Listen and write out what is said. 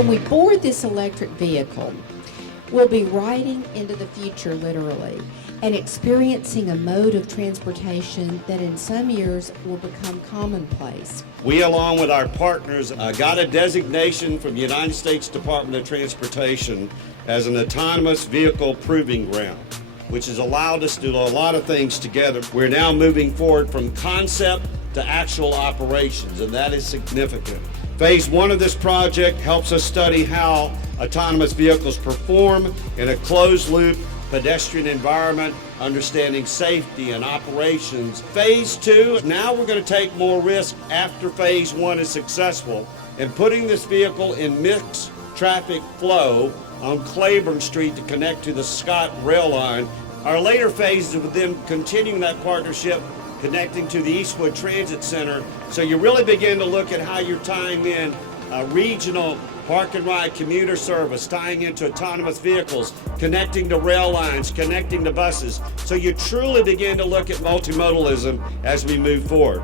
When we board this electric vehicle, we'll be riding into the future, literally, and experiencing a mode of transportation that in some years will become commonplace. We, along with our partners, got a designation from the United States Department of Transportation as an autonomous vehicle proving ground, which has allowed us to do a lot of things together. We're now moving forward from concept to actual operations, and that is significant. Phase one of this project helps us study how autonomous vehicles perform in a closed-loop pedestrian environment, understanding safety and operations. Phase two, now we're going to take more risk after phase one is successful in putting this vehicle in mixed traffic flow on Claiborne Street to connect to the Scott rail line. Our later phases of them continuing that partnership, connecting to the Eastwood Transit Center. So you really begin to look at how you're tying in a regional park and ride commuter service, tying into autonomous vehicles, connecting to rail lines, connecting to buses. So you truly begin to look at multimodalism as we move forward.